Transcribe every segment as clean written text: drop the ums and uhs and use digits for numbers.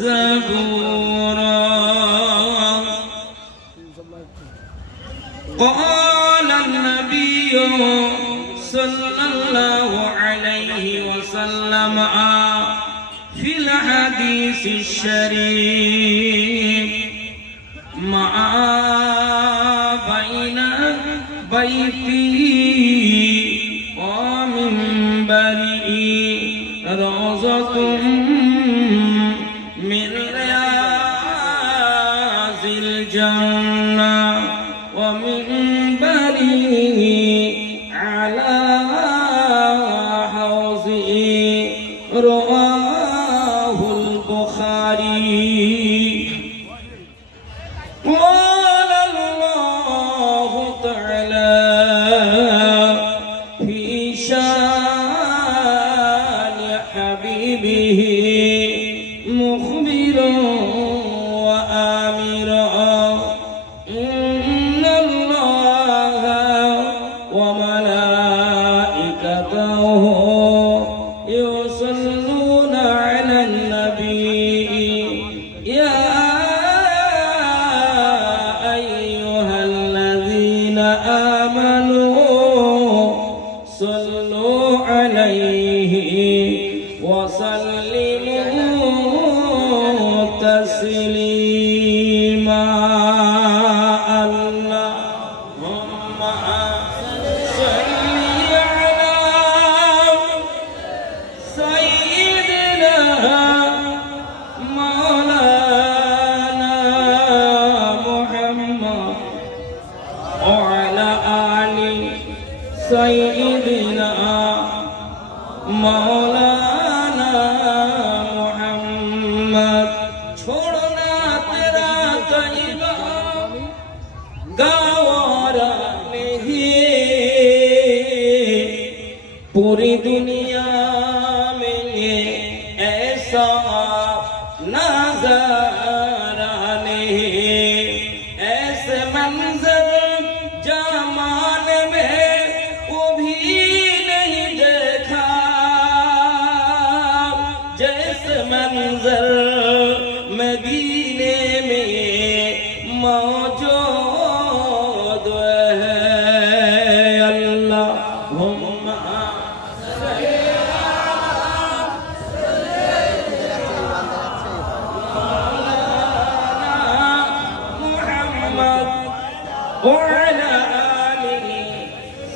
زبورا قال النبي صلى الله عليه وسلم في الحديث الشريف ما بين بيتي ومنبري روضة من رياض الجنة ومنبري على حوضي رواه البخاري. قال الله تعالى في شان حبيبه مخبرا وآمرا إن الله وملائكته يصلون على النبي يا أيها الذين آمنوا صلوا عليه وسلموا تسليما. اللهم صل على سيدنا مولانا محمد وعلى آل سيدنا مولانا محمد. छोड़ना तेरा तैबा गवारा नहीं, पूरी दुनिया में ऐसा नजारा नहीं, ऐसे मंजर जमान में कभी नहीं देखा, जैसे मंजर मदीने में मौजूद है. अल्लाहुम्मा सल्ली मुहम्मद वअला आलिहि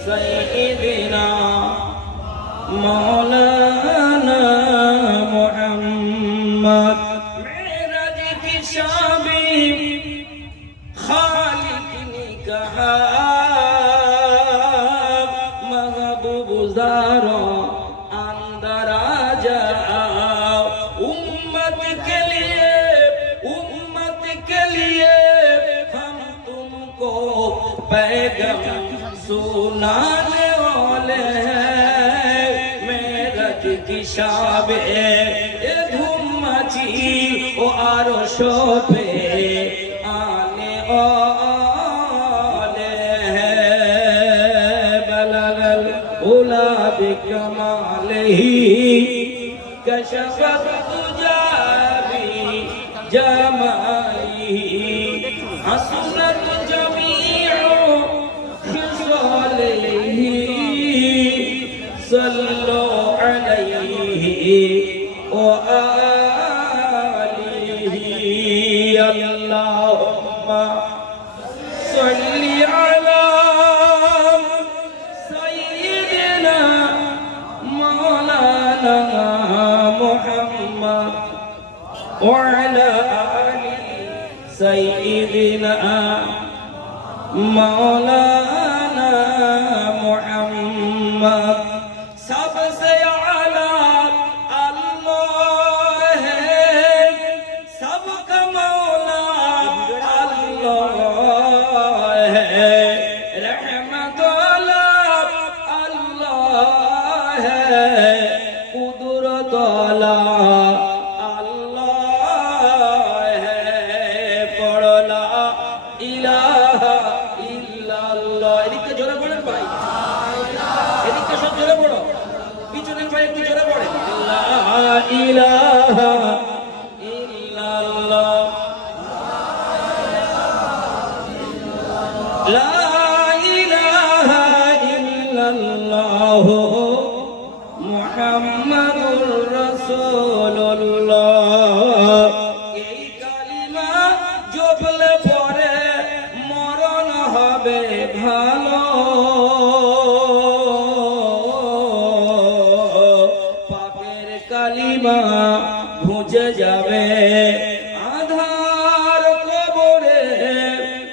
सय्यिदिना मौलाना मुहम्मद. मेराज की शाबी खालिक ने कहा महबूब ज़ारा अंदर आ जाओ, उम्मत के लिए हम तुमको पैगाम सुनाने वाले हैं. मेराज की शाबे धूम मची ओ आरश पे आने वाले हैं. बलगल उला बिकमालिही कशफत तुजाबी जमालिही हसनत जमीउ खिसालिही सल्लु अलैहि व आलिहि. अल्लाहुम्मा सल्ली अला सय्यिदिना मौलाना मुहम्मद व अला आलि सय्यिदिना मौलाना मुहम्मद. सबसे आला अल्लाह है, सबका मौला अल्लाह है, रहमत अल्लाह है, कुदरत अल्लाह है. पढ़ला इलाहा इल्लाल्लाह. এদিকে জোরে পড়েন ভাই, এদিকে সব জোরে পড়ো, পিছনের ভাই একটু জোরে পড়ে. লা ইলাহা ইল্লাল্লাহ মুহাম্মাদুর রাসূলুল্লাহ। এই কালিমা জপলে পরে মরণ হবে ভালো, পাপের কালিমা ঘুচে যাবে, আধার কবরে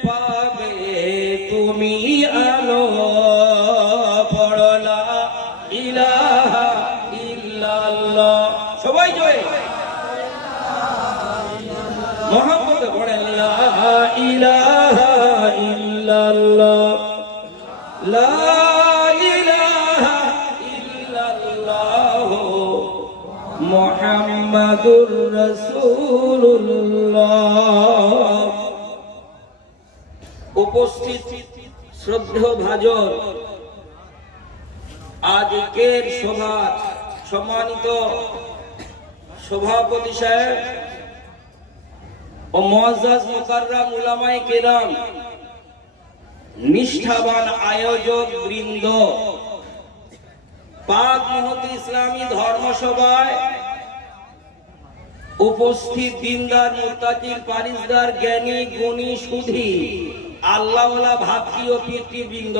পাবে তুমি আলো। পড়লা ইলাহা ইল্লাল্লাহ, সবাই জয় মোহাম্মদ পড়েন লা ইলাহা ইল্লাল্লাহ, লা ইলাহা ইল্লাল্লাহ মুহাম্মাদুর রাসূলুল্লাহ। উপস্থিত শ্রদ্ধেয় ভাজন, আজকের সভার সম্মানিত সভাপতি সাহেব ও মুআজ্জাজ মুকাররম উলামায়ে কেরাম, নিষ্ঠাবান আয়োজক বৃন্দ, পাক মুহতি ইসলামী ধর্মসভায় উপস্থিত দিনদার মুত্তাকিন পারিসদার জ্ঞানী গুণী সুধী আল্লাহওয়ালা ভাতৃ ও পিতৃবৃন্দ,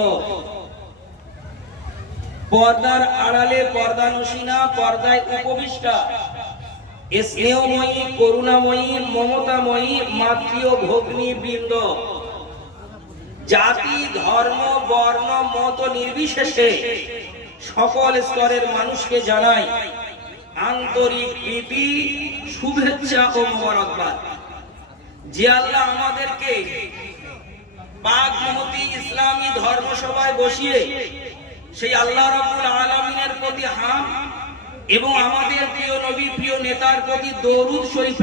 পর্দার আড়ালে পর্দানসীনা, পর্দায় উপবিষ্টা স্নেহময়ী, করুণাময়ী, মমতাময়ী মাতৃ ও ভগ্নী বৃন্দ, জাতি ধর্ম বর্ণ মত নির্বিশেষে সকল স্তরের মানুষকে জানাই আন্তরিক প্রীতি, শুভেচ্ছা ও মোবারকবাদ। যে আল্লাহ আমাদেরকে পাক মুহতি ইসলামী ধর্মসভায় বসিয়ে সেই আল্লাহ রাব্বুল আলামিনের প্রতি হাম এবং আমাদের প্রিয় নবী প্রিয় নেতার প্রতি দরুদ শরীফ